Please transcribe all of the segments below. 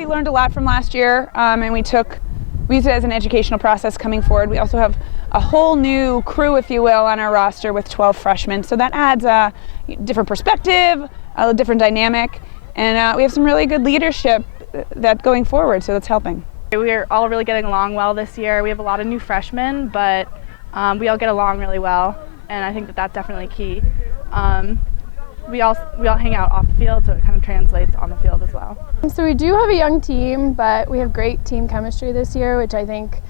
we learned a lot from last year, and we used it as an educational process coming forward. We also have a whole new crew, if you will, on our roster with 12 freshmen. So that adds a different perspective, a different dynamic, and we have some really good leadership that going forward, so that's helping. We're all really getting along well this year. We have a lot of new freshmen, but we all get along really well, and I think that that's definitely key. We all hang out off the field, so it kind of translates on the field as well. So we do have a young team, but we have great team chemistry this year, which I think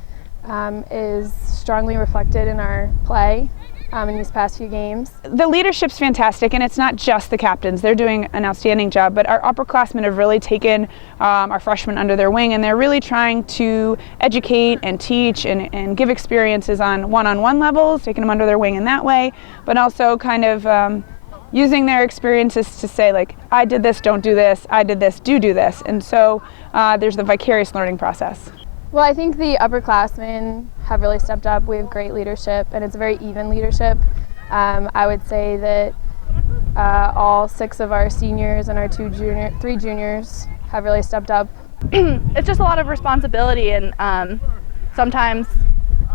is strongly reflected in our play in these past few games. The leadership's fantastic, and it's not just the captains. They're doing an outstanding job, but our upperclassmen have really taken our freshmen under their wing, and they're really trying to educate and teach and give experiences on one-on-one levels, taking them under their wing in that way, but also kind of using their experiences to say, like, I did this, don't do this, I did this, do this. And so there's the vicarious learning process. Well, I think the upperclassmen have really stepped up. We have great leadership, and it's a very even leadership. I would say that all 6 of our seniors and our 3 juniors have really stepped up. It's just a lot of responsibility, and sometimes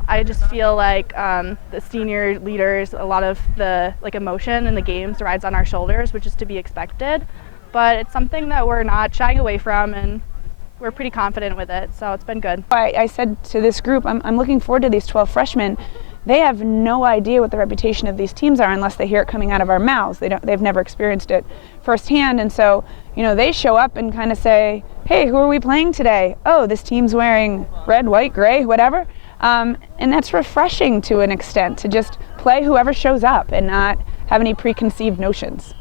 I just feel like the senior leaders, a lot of the emotion in the games rides on our shoulders, which is to be expected. But it's something that we're not shying away from, and we're pretty confident with it, so it's been good. I said to this group, I'm looking forward to these 12 freshmen. They have no idea what the reputation of these teams are unless they hear it coming out of our mouths. They've never experienced it firsthand, and so they show up and kind of say, hey, who are we playing today? Oh, this team's wearing red, white, gray, whatever. And that's refreshing to an extent, to just play whoever shows up and not have any preconceived notions.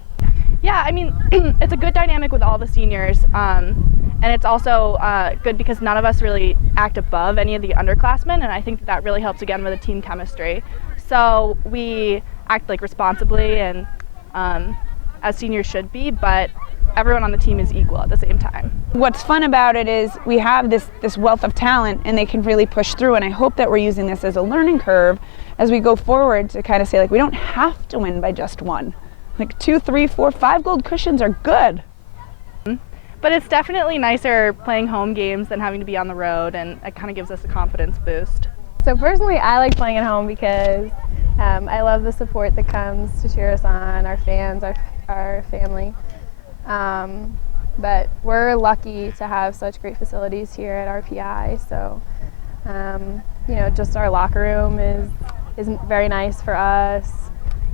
Yeah, I mean, it's a good dynamic with all the seniors, and it's also good because none of us really act above any of the underclassmen, and I think that really helps again with the team chemistry. So we act responsibly and as seniors should be, but everyone on the team is equal at the same time. What's fun about it is we have this wealth of talent, and they can really push through, and I hope that we're using this as a learning curve as we go forward to kind of say, we don't have to win by just one. 2, 3, 4, 5 gold cushions are good. But it's definitely nicer playing home games than having to be on the road, and it kind of gives us a confidence boost. So personally, I like playing at home because I love the support that comes to cheer us on, our fans, our family. But we're lucky to have such great facilities here at RPI, so just our locker room is very nice for us.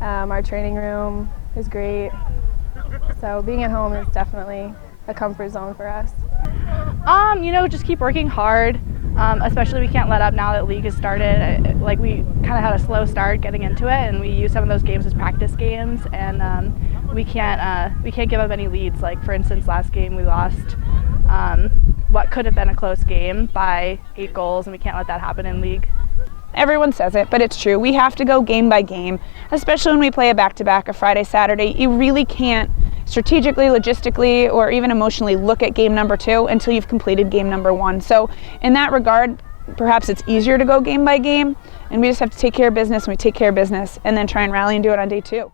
Our training room is great, so being at home is definitely a comfort zone for us. Just keep working hard, especially we can't let up now that league has started. We kind of had a slow start getting into it, and we use some of those games as practice games, and we can't give up any leads. For instance, last game we lost what could have been a close game by 8 goals, and we can't let that happen in league. Everyone says it, but it's true. We have to go game by game, especially when we play a back-to-back, a Friday, Saturday. You really can't strategically, logistically, or even emotionally look at game number 2 until you've completed game number 1. So in that regard, perhaps it's easier to go game by game, and we just have to take care of business, and we take care of business, and then try and rally and do it on day 2.